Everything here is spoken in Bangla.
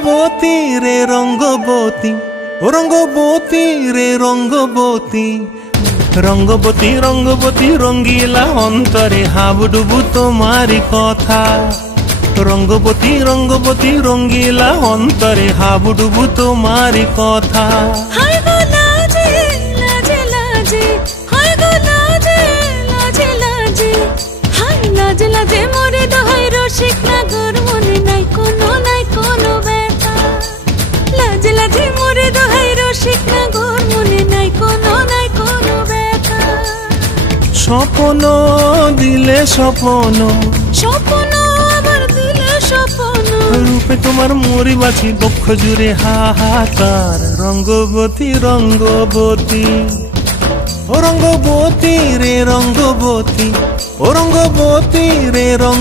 রঙ্গবতী রে রঙ্গবতী, ও রঙ্গবতী রে রঙ্গবতী, রঙ্গবতী রঙ্গবতী রঙ্গিলা অন্তরে হাবুডুবু তোমারি কথা। রঙ্গবতী রঙ্গবতী রঙ্গিলা অন্তরে হাবুডুবু তোমারি কথা। হায় গো লাজে লাজে লাজে, হায় গো লাজে লাজে লাজে, হায় লাজে লাজে মোরে দোহাই রসিক নাগর মনে নাই কোনো ব্যথা। লাজে লাজে মোরে দোহাই রসিক নাগর মনে নাই কোনো ব্যথা। স্বপ্ন দিলে স্বপ্ন, স্বপ্ন আবার দিলে স্বপ্ন, রূপে তোমার মরি বাছি বক্ষ জুড়ে হাহাকার। রঙ্গবতী রঙ্গবতী, ও রঙ্গবতী রে রঙ্গবতী, ও রঙ্গবতী রে রঙ্গ